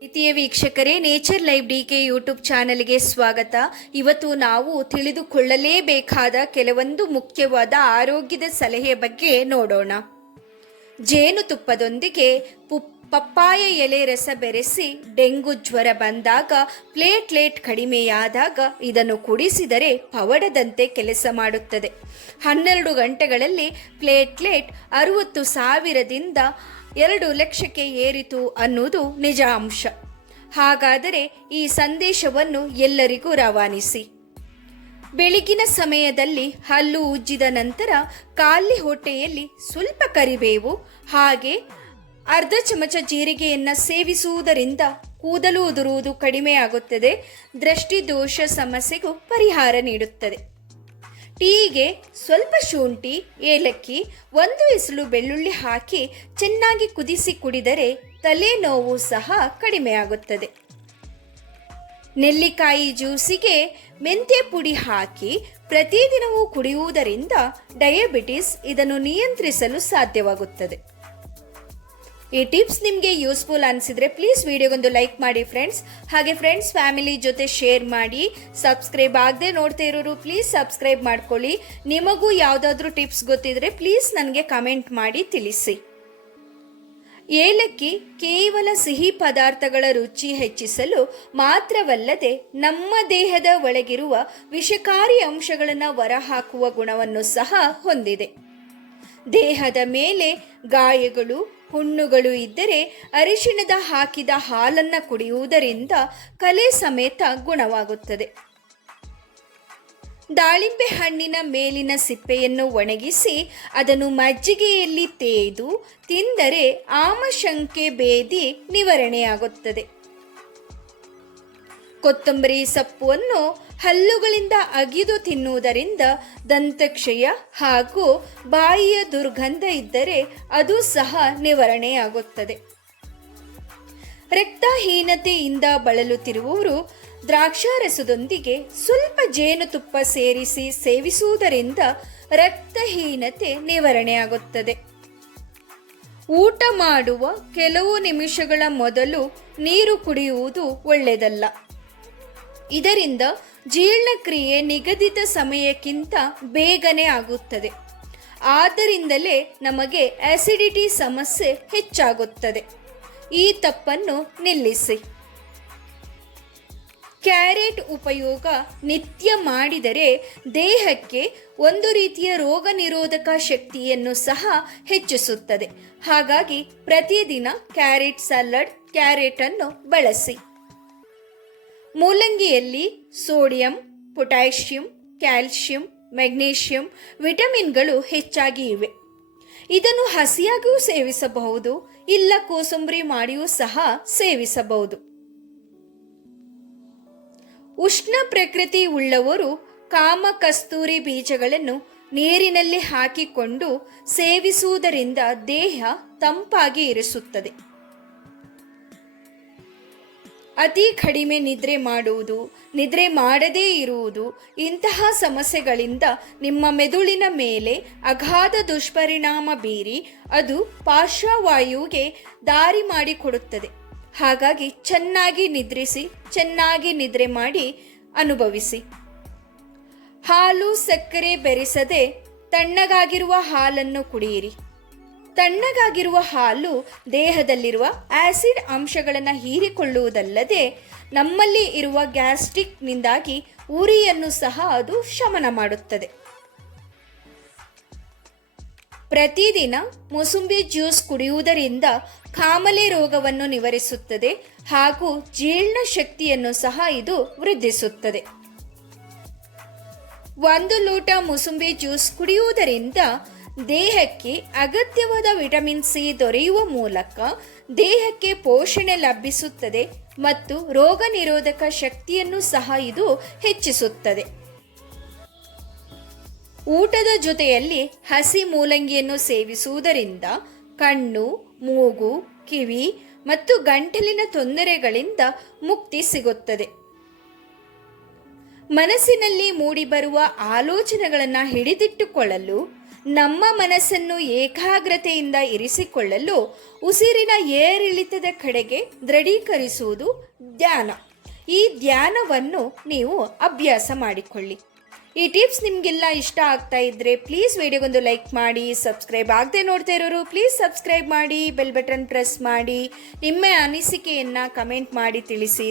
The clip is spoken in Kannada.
ಪ್ರೀತಿಯ ವೀಕ್ಷಕರೇ nature live D K YouTube ಚಾನಲ್ಗೆ ಸ್ವಾಗತ. ಇವತ್ತು ನಾವು ತಿಳಿದುಕೊಳ್ಳಲೇಬೇಕಾದ ಕೆಲವೊಂದು ಮುಖ್ಯವಾದ ಆರೋಗ್ಯದ ಸಲಹೆ ಬಗ್ಗೆ ನೋಡೋಣ. ಜೇನುತುಪ್ಪದೊಂದಿಗೆ ಪು ಪಪ್ಪಾಯ ಎಲೆ ರಸ ಬೆರೆಸಿ ಡೆಂಗು ಜ್ವರ ಬಂದಾಗ ಪ್ಲೇಟ್ಲೇಟ್ ಕಡಿಮೆಯಾದಾಗ ಇದನ್ನು ಕುಡಿಸಿದರೆ ಪವಡದಂತೆ ಕೆಲಸ ಮಾಡುತ್ತದೆ. ಹನ್ನೆರಡು ಗಂಟೆಗಳಲ್ಲಿ ಪ್ಲೇಟ್ಲೇಟ್ ಅರುವತ್ತು ಸಾವಿರದಿಂದ ಎರಡು ಲಕ್ಷಕ್ಕೆ ಏರಿತು ಅನ್ನುವುದು ನಿಜ ಅಂಶ. ಹಾಗಾದರೆ ಈ ಸಂದೇಶವನ್ನು ಎಲ್ಲರಿಗೂ ರವಾನಿಸಿ. ಬೆಳಗಿನ ಸಮಯದಲ್ಲಿ ಹಲ್ಲು ಉಜ್ಜಿದ ನಂತರ, ಖಾಲಿ ಹೊಟ್ಟೆಯಲ್ಲಿ ಸ್ವಲ್ಪ ಕರಿಬೇವು, ಹಾಗೆ ಅರ್ಧ ಚಮಚ ಜೀರಿಗೆಯನ್ನು ಸೇವಿಸುವುದರಿಂದ ಕೂದಲು ಉದುರುವುದು ಕಡಿಮೆಯಾಗುತ್ತದೆ, ದೃಷ್ಟಿದೋಷ ಸಮಸ್ಯೆಗೂ ಪರಿಹಾರ ನೀಡುತ್ತದೆ. ಟೀಗೆ ಸ್ವಲ್ಪ ಶುಂಠಿ, ಏಲಕ್ಕಿ, ಒಂದು ಇಸಲು ಬೆಳ್ಳುಳ್ಳಿ ಹಾಕಿ ಚೆನ್ನಾಗಿ ಕುದಿಸಿ ಕುಡಿದರೆ ತಲೆನೋವು ಸಹ ಕಡಿಮೆಯಾಗುತ್ತದೆ. ನೆಲ್ಲಿಕಾಯಿ ಜ್ಯೂಸಿಗೆ ಮೆಂತ್ಯ ಪುಡಿ ಹಾಕಿ ಪ್ರತಿದಿನವೂ ಕುಡಿಯುವುದರಿಂದ ಡಯಾಬಿಟಿಸ್ ಇದನ್ನು ನಿಯಂತ್ರಿಸಲು ಸಾಧ್ಯವಾಗುತ್ತದೆ. ಈ ಟಿಪ್ಸ್ ನಿಮಗೆ ಯೂಸ್ಫುಲ್ ಅನಿಸಿದ್ರೆ ಪ್ಲೀಸ್ ವಿಡಿಯೋಗೊಂದು ಲೈಕ್ ಮಾಡಿ ಫ್ರೆಂಡ್ಸ್. ಹಾಗೆ ಫ್ರೆಂಡ್ಸ್, ಫ್ಯಾಮಿಲಿ ಜೊತೆ ಶೇರ್ ಮಾಡಿ, ಸಬ್ಸ್ಕ್ರೈಬ್ ಆಗದೆ ನೋಡ್ತಾ ಇರೋರು ಪ್ಲೀಸ್ ಸಬ್ಸ್ಕ್ರೈಬ್ ಮಾಡ್ಕೊಳ್ಳಿ. ನಿಮಗೂ ಯಾವುದಾದ್ರೂ ಟಿಪ್ಸ್ ಗೊತ್ತಿದ್ರೆ ಪ್ಲೀಸ್ ನನಗೆ ಕಮೆಂಟ್ ಮಾಡಿ ತಿಳಿಸಿ. ಏಲಕ್ಕಿ ಕೇವಲ ಸಿಹಿ ಪದಾರ್ಥಗಳ ರುಚಿ ಹೆಚ್ಚಿಸಲು ಮಾತ್ರವಲ್ಲದೆ ನಮ್ಮ ದೇಹದ ಒಳಗಿರುವ ವಿಷಕಾರಿ ಅಂಶಗಳನ್ನು ಹೊರಹಾಕುವ ಗುಣವನ್ನು ಸಹ ಹೊಂದಿದೆ. ದೇಹದ ಮೇಲೆ ಗಾಯಗಳು ಹುಣ್ಣುಗಳು ಇದ್ದರೆ ಅರಿಶಿಣದ ಹಾಕಿದ ಹಾಲನ್ನು ಕುಡಿಯುವುದರಿಂದ ಕಲೆ ಸಮೇತ ಗುಣವಾಗುತ್ತದೆ. ದಾಳಿಂಬೆ ಹಣ್ಣಿನ ಮೇಲಿನ ಸಿಪ್ಪೆಯನ್ನು ಒಣಗಿಸಿ ಅದನ್ನು ಮಜ್ಜಿಗೆಯಲ್ಲಿ ತೇದು ತಿಂದರೆ ಆಮಶಂಕೆ ಬೇದಿ ನಿವಾರಣೆಯಾಗುತ್ತದೆ. ಕೊತ್ತಂಬರಿ ಸೊಪ್ಪನ್ನು ಹಲ್ಲುಗಳಿಂದ ಅಗಿದು ತಿನ್ನುವುದರಿಂದ ದಂತಕ್ಷಯ ಹಾಗೂ ಬಾಯಿಯ ದುರ್ಗಂಧ ಇದ್ದರೆ ಅದು ಸಹ ನಿವಾರಣೆಯಾಗುತ್ತದೆ. ರಕ್ತಹೀನತೆಯಿಂದ ಬಳಲುತ್ತಿರುವವರು ದ್ರಾಕ್ಷಾರಸದೊಂದಿಗೆ ಸ್ವಲ್ಪ ಜೇನುತುಪ್ಪ ಸೇರಿಸಿ ಸೇವಿಸುವುದರಿಂದ ರಕ್ತಹೀನತೆ ನಿವಾರಣೆಯಾಗುತ್ತದೆ. ಊಟ ಮಾಡುವ ಕೆಲವು ನಿಮಿಷಗಳ ಮೊದಲು ನೀರು ಕುಡಿಯುವುದು ಒಳ್ಳೆಯದಲ್ಲ. ಇದರಿಂದ ಜೀರ್ಣಕ್ರಿಯೆ ನಿಗದಿತ ಸಮಯಕ್ಕಿಂತ ಬೇಗನೆ ಆಗುತ್ತದೆ. ಆದ್ದರಿಂದಲೇ ನಮಗೆ ಆಸಿಡಿಟಿ ಸಮಸ್ಯೆ ಹೆಚ್ಚಾಗುತ್ತದೆ. ಈ ತಪ್ಪನ್ನು ನಿಲ್ಲಿಸಿ. ಕ್ಯಾರೆಟ್ ಉಪಯೋಗ ನಿತ್ಯ ಮಾಡಿದರೆ ದೇಹಕ್ಕೆ ಒಂದು ರೀತಿಯ ರೋಗ ನಿರೋಧಕ ಶಕ್ತಿಯನ್ನು ಸಹ ಹೆಚ್ಚಿಸುತ್ತದೆ. ಹಾಗಾಗಿ ಪ್ರತಿದಿನ ಕ್ಯಾರೆಟ್ ಸಲಾಡ್ ಕ್ಯಾರೆಟ್ ಅನ್ನು ಬಳಸಿ. ಮೂಲಂಗಿಯಲ್ಲಿ ಸೋಡಿಯಂ, ಪೊಟ್ಯಾಷಿಯಂ, ಕ್ಯಾಲ್ಶಿಯಂ, ಮೆಗ್ನೀಷಿಯಂ ವಿಟಮಿನ್ಗಳು ಹೆಚ್ಚಾಗಿ ಇವೆ. ಇದನ್ನು ಹಸಿಯಾಗಿಯೂ ಸೇವಿಸಬಹುದು, ಇಲ್ಲ ಕೋಸಂಬರಿ ಮಾಡಿಯೂ ಸಹ ಸೇವಿಸಬಹುದು. ಉಷ್ಣ ಪ್ರಕೃತಿ ಉಳ್ಳವರು ಕಾಮ ಕಸ್ತೂರಿ ಬೀಜಗಳನ್ನು ನೀರಿನಲ್ಲಿ ಹಾಕಿಕೊಂಡು ಸೇವಿಸುವುದರಿಂದ ದೇಹ ತಂಪಾಗಿ ಇರಿಸುತ್ತದೆ. ಅತಿ ಕಡಿಮೆ ನಿದ್ರೆ ಮಾಡುವುದು, ನಿದ್ರೆ ಮಾಡದೇ ಇರುವುದು ಇಂತಹ ಸಮಸ್ಯೆಗಳಿಂದ ನಿಮ್ಮ ಮೆದುಳಿನ ಮೇಲೆ ಅಗಾಧ ದುಷ್ಪರಿಣಾಮ ಬೀರಿ ಅದು ಪಾರ್ಶ್ವವಾಯುವಿಗೆ ದಾರಿ ಮಾಡಿಕೊಡುತ್ತದೆ. ಹಾಗಾಗಿ ಚೆನ್ನಾಗಿ ನಿದ್ರಿಸಿ, ಚೆನ್ನಾಗಿ ನಿದ್ರೆ ಮಾಡಿ ಅನುಭವಿಸಿ. ಹಾಲು ಸಕ್ಕರೆ ಬೆರೆಸದೆ ತಣ್ಣಗಾಗಿರುವ ಹಾಲನ್ನು ಕುಡಿಯಿರಿ. ತಣ್ಣಗಾಗಿರುವ ಹಾಲು ದೇಹದಲ್ಲಿರುವ ಆಸಿಡ್ ಅಂಶಗಳನ್ನು ಹೀರಿಕೊಳ್ಳುವುದಲ್ಲದೆ ನಮ್ಮಲ್ಲಿ ಇರುವ ಗ್ಯಾಸ್ಟ್ರಿಕ್ನಿಂದಾಗಿ ಉರಿಯನ್ನು ಸಹ ಅದು ಶಮನ ಮಾಡುತ್ತದೆ. ಪ್ರತಿದಿನ ಮೊಸುಂಬಿ ಜ್ಯೂಸ್ ಕುಡಿಯುವುದರಿಂದ ಕಾಮಲೆ ರೋಗವನ್ನು ನಿವಾರಿಸುತ್ತದೆ ಹಾಗೂ ಜೀರ್ಣ ಶಕ್ತಿಯನ್ನು ಸಹ ಇದು ವೃದ್ಧಿಸುತ್ತದೆ. ಒಂದು ಲೋಟ ಮೊಸುಂಬಿ ಜ್ಯೂಸ್ ಕುಡಿಯುವುದರಿಂದ ದೇಹಕ್ಕೆ ಅಗತ್ಯವಾದ ವಿಟಮಿನ್ ಸಿ ದೊರೆಯುವ ಮೂಲಕ ದೇಹಕ್ಕೆ ಪೋಷಣೆ ಲಭಿಸುತ್ತದೆ ಮತ್ತು ರೋಗ ನಿರೋಧಕ ಶಕ್ತಿಯನ್ನು ಸಹ ಇದು ಹೆಚ್ಚಿಸುತ್ತದೆ. ಊಟದ ಜೊತೆಯಲ್ಲಿ ಹಸಿ ಮೂಲಂಗಿಯನ್ನು ಸೇವಿಸುವುದರಿಂದ ಕಣ್ಣು, ಮೂಗು, ಕಿವಿ ಮತ್ತು ಗಂಟಲಿನ ತೊಂದರೆಗಳಿಂದ ಮುಕ್ತಿ ಸಿಗುತ್ತದೆ. ಮನಸ್ಸಿನಲ್ಲಿ ಮೂಡಿಬರುವ ಆಲೋಚನೆಗಳನ್ನು ಹಿಡಿದಿಟ್ಟುಕೊಳ್ಳಲು ನಮ್ಮ ಮನಸ್ಸನ್ನು ಏಕಾಗ್ರತೆಯಿಂದ ಇರಿಸಿಕೊಳ್ಳಲು ಉಸಿರಿನ ಏರಿಳಿತದ ಕಡೆಗೆ ದೃಢೀಕರಿಸುವುದು ಧ್ಯಾನ. ಈ ಧ್ಯಾನವನ್ನು ನೀವು ಅಭ್ಯಾಸ ಮಾಡಿಕೊಳ್ಳಿ. ಈ ಟಿಪ್ಸ್ ನಿಮಗೆಲ್ಲ ಇಷ್ಟ ಆಗ್ತಾ ಇದ್ರೆ ಪ್ಲೀಸ್ ವಿಡಿಯೋಗೊಂದು ಲೈಕ್ ಮಾಡಿ ಸಬ್ಸ್ಕ್ರೈಬ್ ಆಗದೆ ನೋಡ್ತಾ ಇರೋರು ಪ್ಲೀಸ್ ಸಬ್ಸ್ಕ್ರೈಬ್ ಮಾಡಿ ಬೆಲ್ ಬಟನ್ ಪ್ರೆಸ್ ಮಾಡಿ, ನಿಮ್ಮ ಅನಿಸಿಕೆಯನ್ನು ಕಮೆಂಟ್ ಮಾಡಿ ತಿಳಿಸಿ.